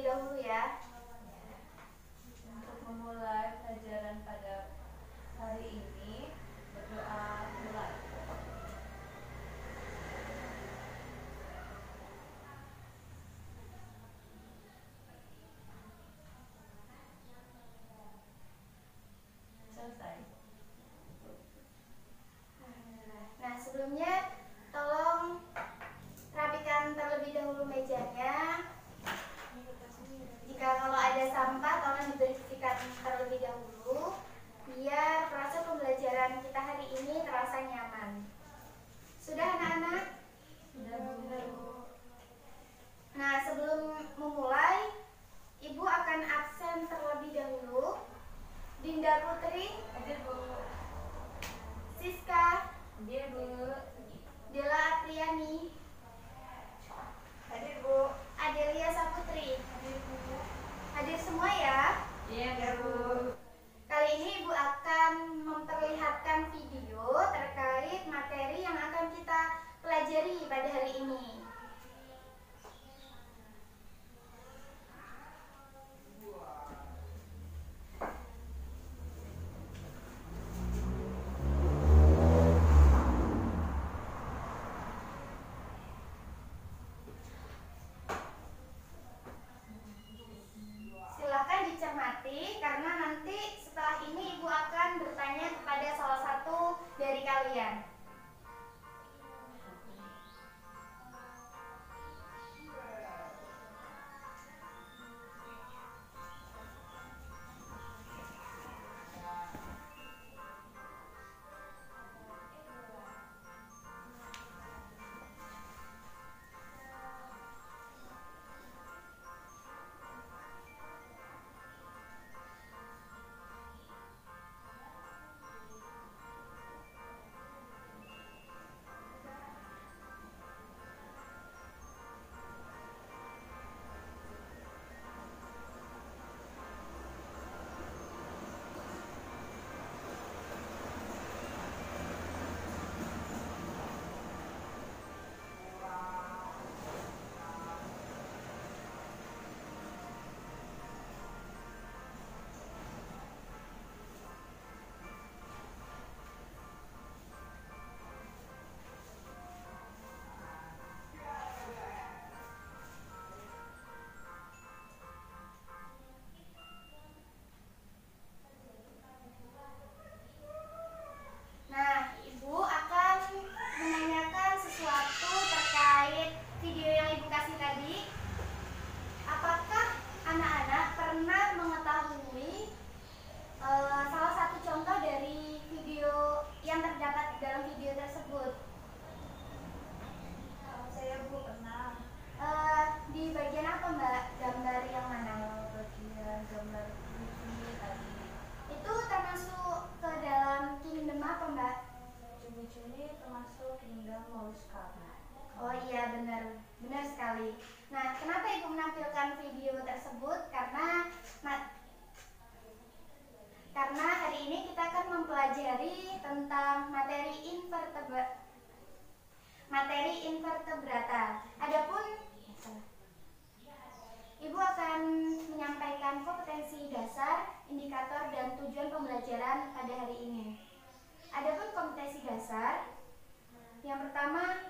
terlebih dahulu ya. Untuk memulai pelajaran pada hari ini, berdoa mulai. Selesai. Nah, sebelumnya tolong rapikan terlebih dahulu mejanya. Jika kalau ada sampah tolong dibersihkan terlebih dahulu biar proses pembelajaran kita hari ini terasa nyaman. Sudah anak-anak? Sudah, Bu. Nah, sebelum memulai, Ibu akan absen terlebih dahulu. Dinda Putri, Hadir, Bu. Siska, Hadir, Bu. Dela Apriani, Hadir, Bu. Adelia Saputri. Hadir, Bu. Hadir semua ya? Iya, Bu. Kali ini Ibu akan memperlihatkan video terkait materi yang akan kita pelajari pada hari ini. Silakan dicermati karena nanti setelah ini Ibu akan bertanya kepada salah satu dari kalian. Nah, Ibu akan menanyakan sesuatu terkait video yang Ibu kasih tadi. Apakah anak-anak pernah mengetahui salah satu contoh dari video yang terdapat dalam video tersebut? Saya, Bu, pernah. Di bagian apa, Mbak? Gambar yang mana? Bagian gambar ini tadi. Itu termasuk ke dalam kingdom apa, Mbak? Cumi-cumi termasuk Kingdom Mollusca. Oh iya, benar sekali. Nah, kenapa Ibu menampilkan video tersebut? Karena hari ini kita akan mempelajari tentang materi invertebrata. Adapun Ibu akan menyampaikan kompetensi dasar, indikator, dan tujuan pembelajaran pada hari ini. Adapun kompetensi dasar, yang pertama,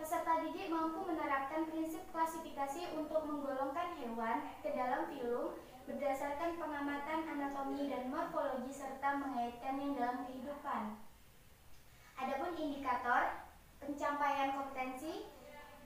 peserta didik mampu menerapkan prinsip klasifikasi untuk menggolongkan hewan ke dalam filum berdasarkan pengamatan anatomi dan morfologi serta mengaitkannya dalam kehidupan. Adapun indikator pencapaian kompetensi,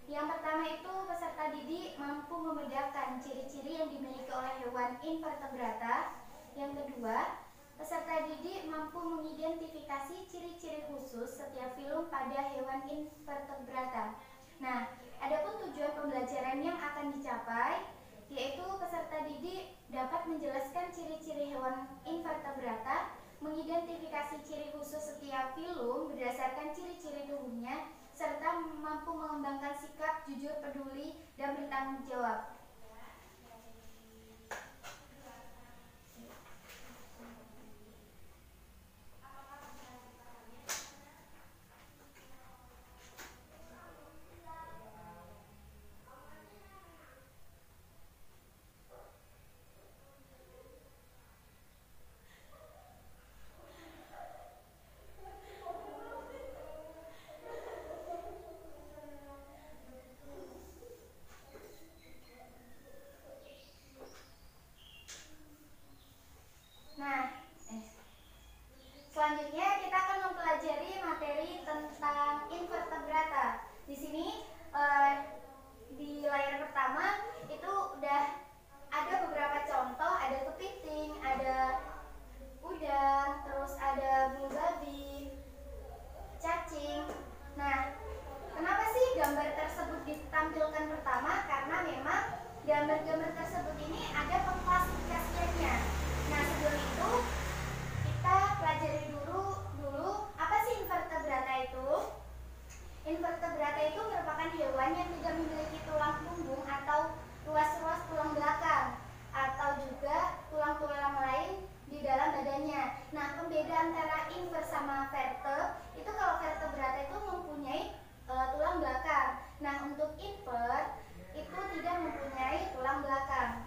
yang pertama itu peserta didik mampu membedakan ciri-ciri yang dimiliki oleh hewan invertebrata. Yang kedua, peserta didik mampu mengidentifikasi ciri-ciri khusus setiap filum pada hewan invertebrata. Nah, adapun tujuan pembelajaran yang akan dicapai, yaitu peserta didik dapat menjelaskan ciri-ciri hewan invertebrata, mengidentifikasi ciri khusus setiap filum berdasarkan ciri-ciri tubuhnya, serta mampu mengembangkan sikap jujur, peduli, dan bertanggung jawab. Nah, selanjutnya kita akan mempelajari materi tentang invertebrata. Di sini di layar pertama itu udah ada beberapa contoh, ada kepiting, ada udang, terus ada bulu babi, cacing. Nah, kenapa sih gambar tersebut ditampilkan pertama? Karena memang gambar-gambar tersebut ini ada pengklasifikasiannya. Nah, sebelum itu kita pelajari dulu apa sih invertebrata itu? Invertebrata itu merupakan hewan yang tidak memiliki tulang punggung atau ruas-ruas tulang belakang atau juga tulang-tulang lain di dalam badannya. Nah, pembeda antara inver sama verte itu kalau vertebrata itu mempunyai tulang belakang. Nah, untuk inver itu tidak mempunyai tulang belakang.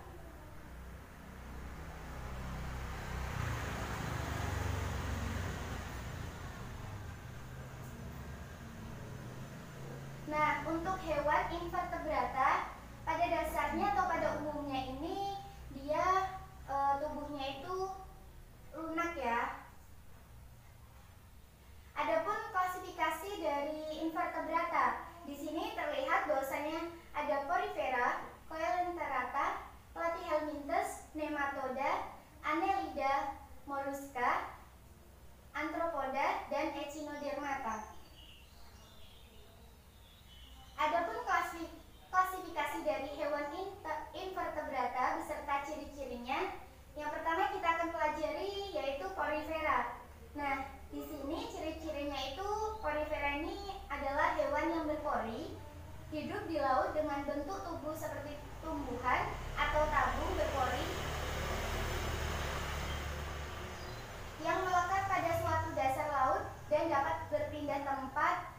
Nah, untuk hewan invertebrata pada dasarnya atau pada umumnya ini dia tubuhnya itu lunak ya. Adapun klasifikasi dari invertebrata, di sini terlihat bahwasanya ada Porifera, Coelenterata, Platyhelminthes, Nematoda, Annelida, Mollusca, Arthropoda, dan Echinodermata. Adapun klasifikasi dari hewan invertebrata beserta ciri-cirinya, yang pertama kita akan pelajari yaitu Porifera. Nah, di sini ciri-cirinya itu Porifera ini adalah hewan yang berpori, hidup di laut dengan bentuk tubuh seperti tumbuhan atau tabung berpori yang melekat pada suatu dasar laut dan dapat berpindah tempat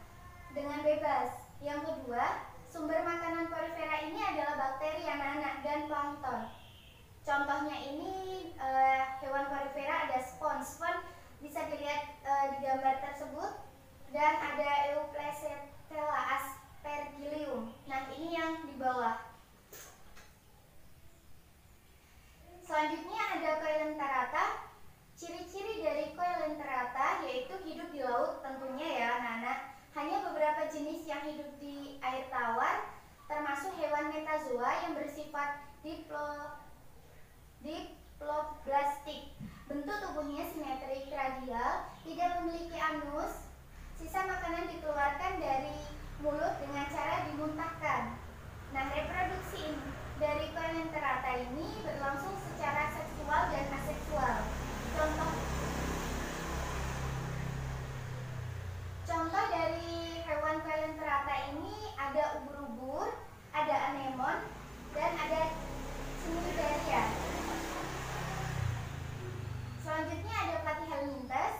dengan bebas. Yang kedua, sumber makanan Porifera ini adalah bakteri anak-anak dan plankton. Contohnya ini hewan Porifera ada spons, bisa dilihat di gambar tersebut, dan ada Euplecetella aspergillium. Nah, ini yang di bawah. Selanjutnya ada Coelenterata. Ciri-ciri dari Coelenterata yaitu hidup di laut tentunya ya anak-anak. Hanya beberapa jenis yang hidup di air tawar, termasuk hewan metazoa yang bersifat diploblastik. Bentuk tubuhnya simetrik radial, tidak memiliki anus. Sisa makanan dikeluarkan dari mulut dengan cara dimuntahkan. Nah, reproduksi dari Coelenterata ini berlangsung secara seksual dan aseksual. Contoh dari hewan Coelenterata ini ada ubur-ubur, ada anemon, dan ada cnidaria. Selanjutnya ada Platyhelminthes.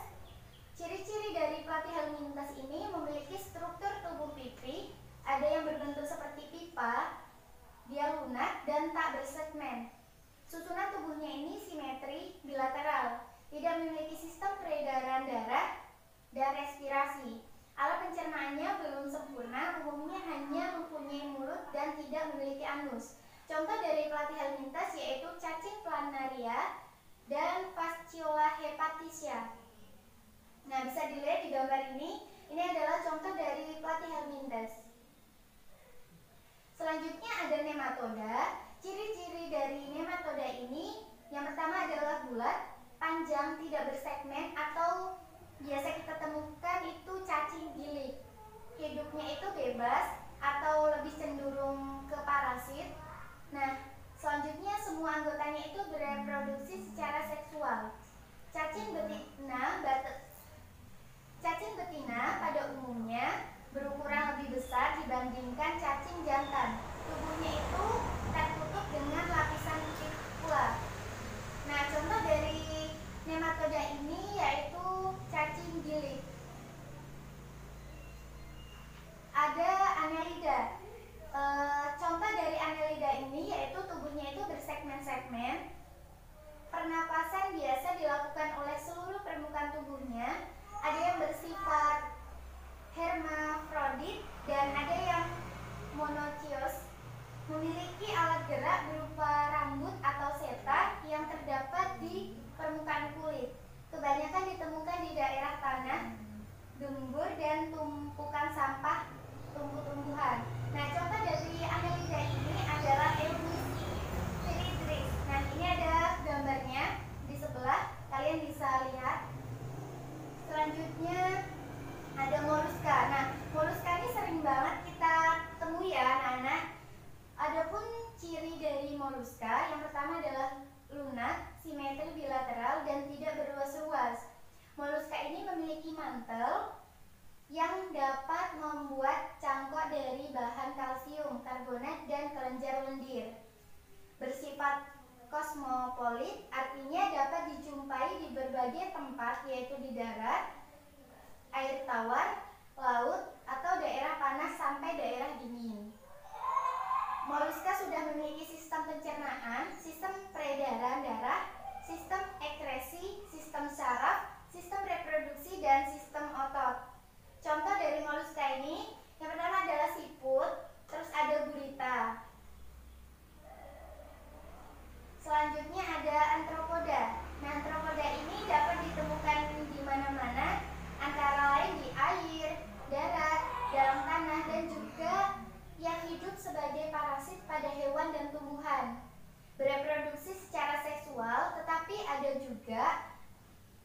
Ciri-ciri dari Platyhelminthes ini memiliki struktur tubuh pipi, ada yang berbentuk seperti pipa, dia lunak dan tak bersegmen. Susunan tubuhnya ini simetri bilateral, tidak memiliki sistem peredaran darah dan respirasi. Alat pencernaannya belum sempurna, umumnya hanya mempunyai mulut dan tidak memiliki anus. Contoh dari Platyhelminthes yaitu cacing planaria dan Fasciola hepaticia. Nah, bisa dilihat di gambar ini adalah contoh dari Platyhelminthes. Selanjutnya ada nematoda. Ciri-ciri dari nematoda ini yang pertama adalah bulat, panjang, tidak bersegmen, atau biasa kita temukan itu cacing gilik. Hidupnya itu bebas atau lebih cenderung ke parasit. Nah, selanjutnya semua anggotanya itu bereproduksi secara seksual. Cacing betina pada umumnya berukuran lebih besar dibandingkan cacing jantan. Tubuhnya itu tertutup dengan lapisan kulit. Nah, contoh dari nematoda ini yaitu cacing gilik. Ada Annelida. Contoh dari Annelida ini yaitu tubuhnya itu bersegmen-segmen. Pernapasan biasa dilakukan oleh seluruh permukaan tubuhnya. Ada yang bersifat hermafrodit dan ada yang monoecious. Memiliki alat gerak berupa rambut atau seta yang terdapat di permukaan bilateral dan tidak berruas-ruas. Moluska ini memiliki mantel yang dapat membuat cangkok dari bahan kalsium, karbonat, dan kelenjar lendir. Bersifat kosmopolit artinya dapat dijumpai di berbagai tempat, yaitu di darat, air tawar, laut, atau daerah panas sampai daerah dingin. Moluska sudah memiliki sistem pencernaan, sistem peredaran darah, sistem ekskresi, sistem saraf, sistem reproduksi, dan sistem otot. Contoh dari moluska ini, yang pertama adalah siput, terus ada gurita. Selanjutnya ada arthropoda. Nah, arthropoda ini dapat ditemukan di mana-mana, antara lain di air, darat, dalam tanah, dan juga yang hidup sebagai parasit pada hewan dan tumbuhan. Bereproduksi secara seksual, tetapi ada juga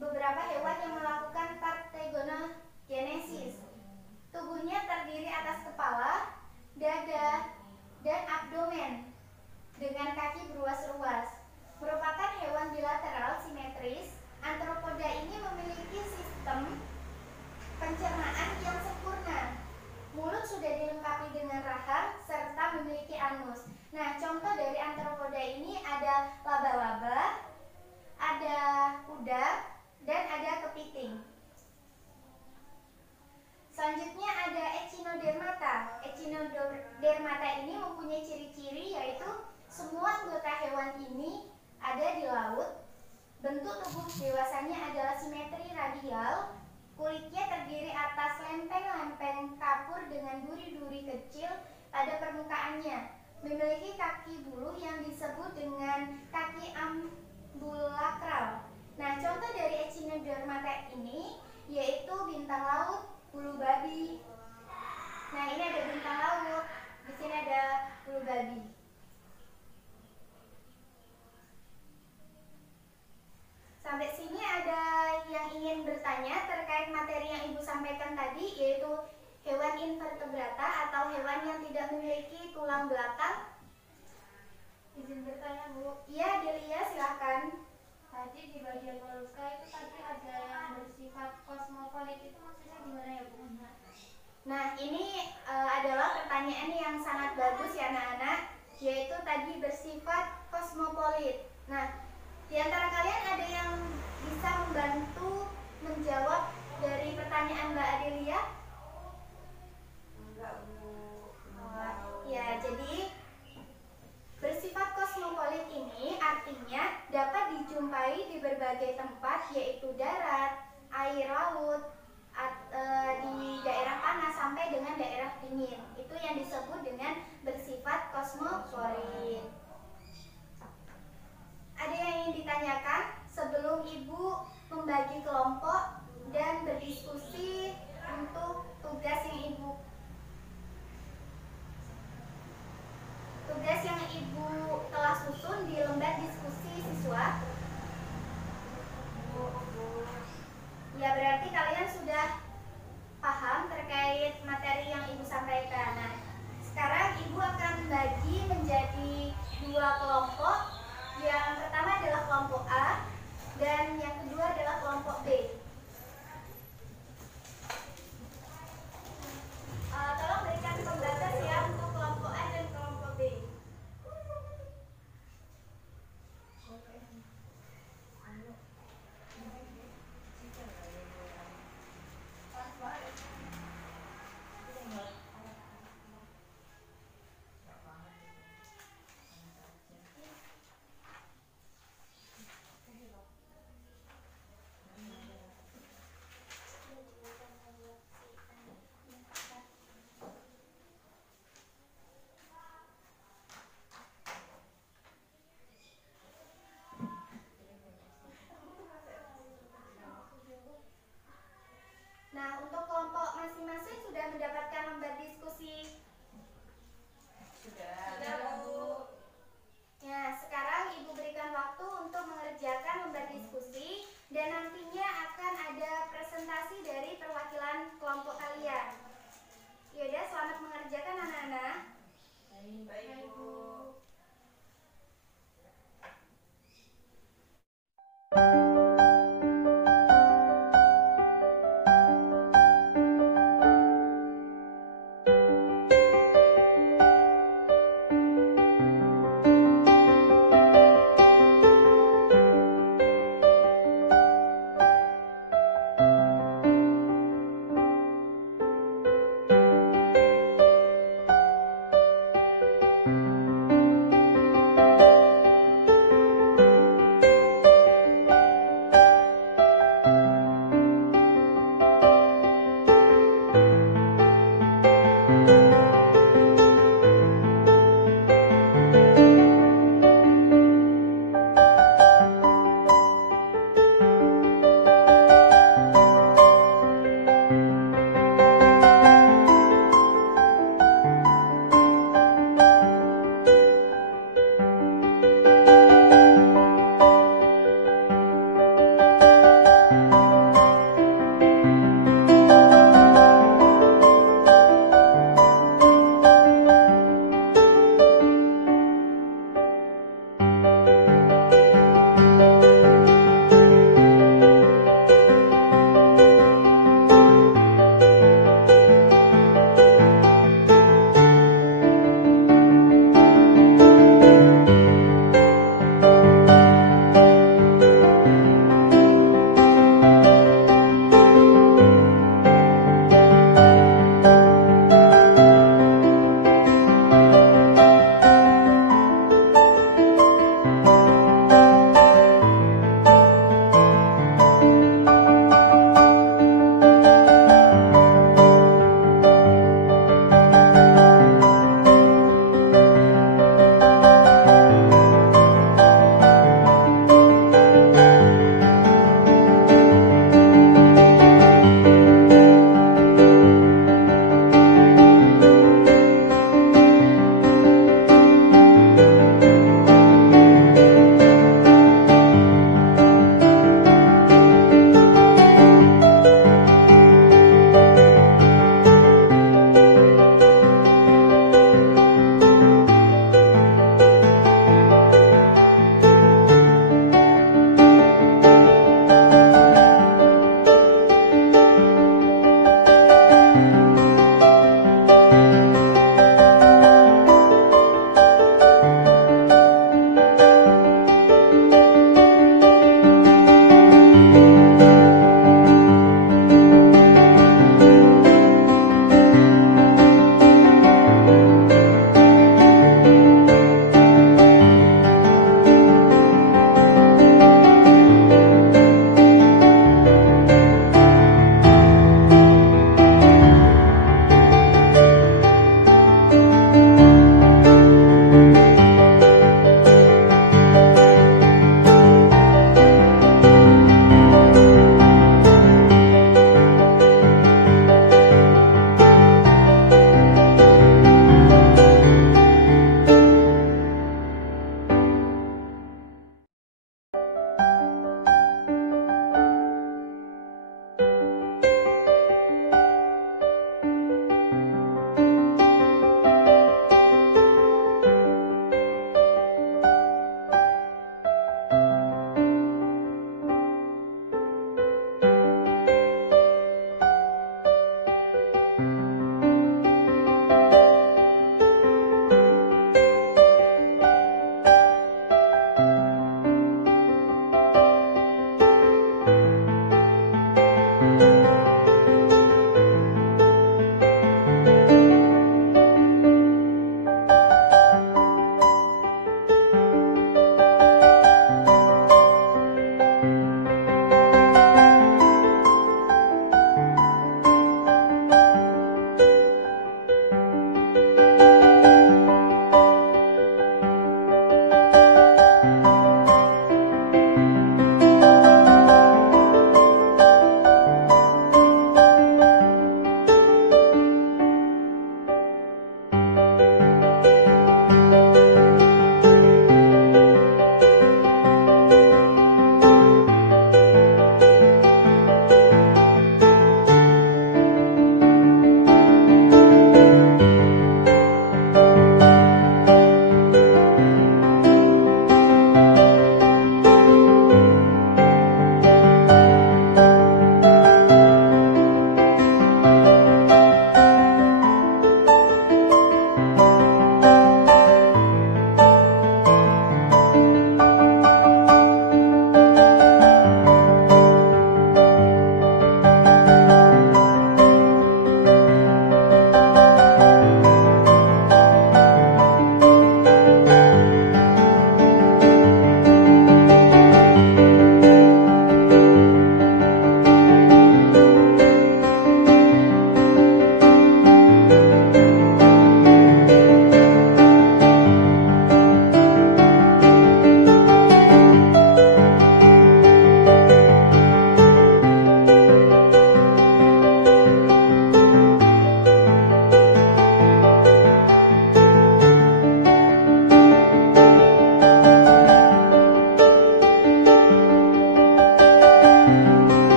beberapa hewan yang melakukan parthenogenesis. Tubuhnya terdiri atas kepala, dada, dan abdomen dengan kaki beruas-ruas. Merupakan hewan bilateral simetris, arthropoda ini memiliki sistem pencernaan yang sempurna. Mulut sudah dilengkapi dengan rahang serta memiliki anus. Nah, contoh dari arthropoda ini ada laba-laba, ada udang, dan ada kepiting. Selanjutnya ada echinodermata. Echinodermata ini mempunyai ciri-ciri yaitu semua anggota hewan ini ada di laut. Bentuk tubuh dewasanya adalah simetri radial. Kulitnya terdiri atas lempeng-lempeng kapur dengan duri-duri kecil pada permukaannya. Memiliki kaki bulu yang disebut dengan kaki ambulakral. Nah, contoh dari echinodermata ini yaitu bintang laut, bulu babi. Nah, ini ada bintang laut. Di sini ada bulu babi. Sampai sini ada yang ingin bertanya terkait materi yang Ibu sampaikan tadi, yaitu hewan invertebrata atau hewan yang tidak memiliki tulang belakang. Izin bertanya, Bu. Iya, Delia, silakan. Tadi di bagian moluska itu tadi ada yang bersifat kosmopolit, itu maksudnya gimana ya, Bu? Nah, ini adalah pertanyaan yang sangat bagus ya anak-anak, yaitu tadi bersifat kosmopolit. Nah, di antara kalian ada yang bisa membantu menjawab dari pertanyaan Mbak Adelia? Enggak, Bu. Ya, jadi bersifat kosmopolit ini artinya dapat dijumpai di berbagai tempat, yaitu darat, air laut, di daerah panas sampai dengan daerah dingin. Itu yang disebut dengan bersifat kosmopolit. Ada yang ingin ditanyakan sebelum Ibu membagi kelompok dan berdiskusi untuk tugas yang Ibu telah susun di lembar diskusi siswa? Ya, berarti kalian sudah paham terkait materi yang Ibu sampaikan. Nah, sekarang Ibu akan membagi menjadi 2 kelompok. Yang pertama adalah kelompok A dan yang kedua adalah kelompok B.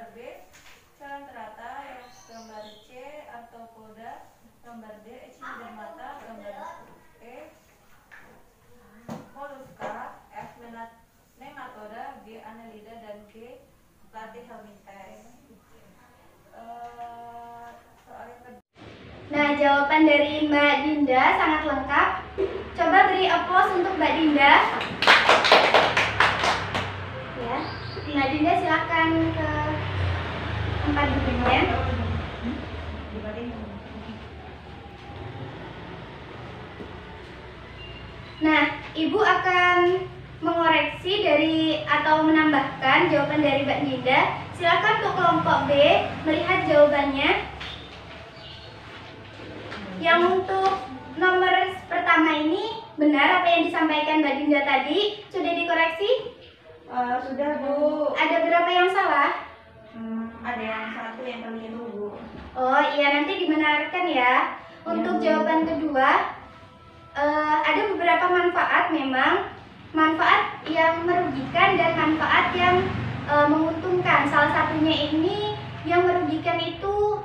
Gambar B, cairan terata. Gambar C, arthropoda. Gambar D, echinodermata. Gambar E, moluska. F, nematoda. G, annelida. Dan G, platyhelminthes. Soal yang kedua. Nah, jawaban dari Mbak Dinda sangat lengkap. Coba beri aplaus untuk Mbak Dinda. Ya, Mbak Dinda silakan ke tempat duduknya. Nah, Ibu akan mengoreksi dari atau menambahkan jawaban dari Mbak Dinda. Silakan untuk kelompok B melihat jawabannya. Yang untuk nomor pertama ini benar apa yang disampaikan Mbak Dinda tadi? Sudah dikoreksi? Sudah, Bu. Ada berapa yang salah? Ada yang satu yang keliru, Bu. Oh iya, nanti dibenarkan ya. Untuk jawaban kedua, ada beberapa manfaat memang. Manfaat yang merugikan dan manfaat yang menguntungkan. Salah satunya ini yang merugikan itu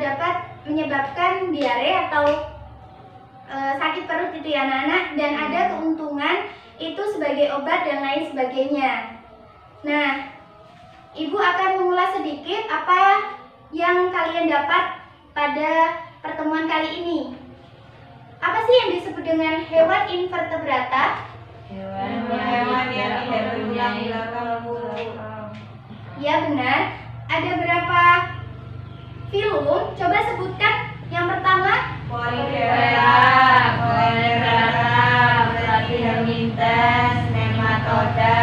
dapat menyebabkan diare atau sakit perut itu ya anak-anak, dan ada keuntungan itu sebagai obat dan lain sebagainya. Nah, Ibu akan mengulas sedikit apa yang kalian dapat pada pertemuan kali ini. Apa sih yang disebut dengan hewan invertebrata? Hewan yang tidak berulang belakang. Ya benar. Ada berapa filum? Coba sebutkan. Yang pertama, Polyptera, platyhelminthes, nematoda,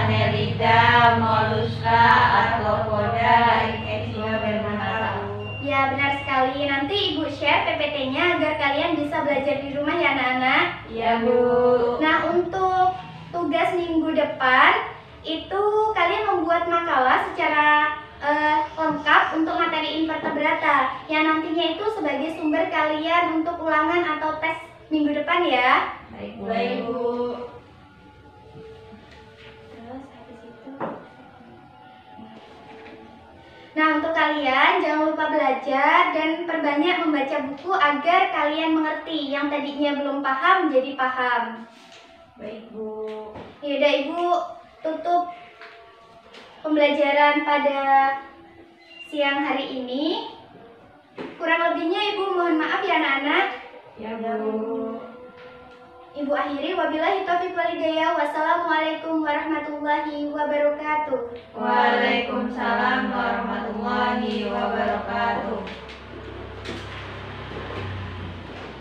annelida, moluska, arthropoda, echinodermata. ya benar sekali. Nanti Ibu share PPT-nya agar kalian bisa belajar di rumah ya anak-anak. Iya, Bu. Nah, untuk tugas minggu depan itu kalian membuat makalah secara lengkap untuk materi invertebrata yang nantinya itu sebagai sumber kalian untuk ulangan atau tes minggu depan ya. Baik, Bu. Terus habis itu. Nah, untuk kalian jangan lupa belajar dan perbanyak membaca buku agar kalian mengerti yang tadinya belum paham menjadi paham. Baik, Bu. Yaudah, Ibu tutup pembelajaran pada siang hari ini. Kurang lebihnya Ibu mohon maaf ya anak-anak. Ya, Bu. Ibu akhiri, wabillahi taufiq wal hidayah. Wassalamualaikum warahmatullahi wabarakatuh. Waalaikumsalam warahmatullahi wabarakatuh.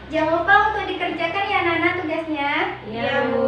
Jangan lupa untuk dikerjakan ya anak-anak tugasnya. Ya, Bu.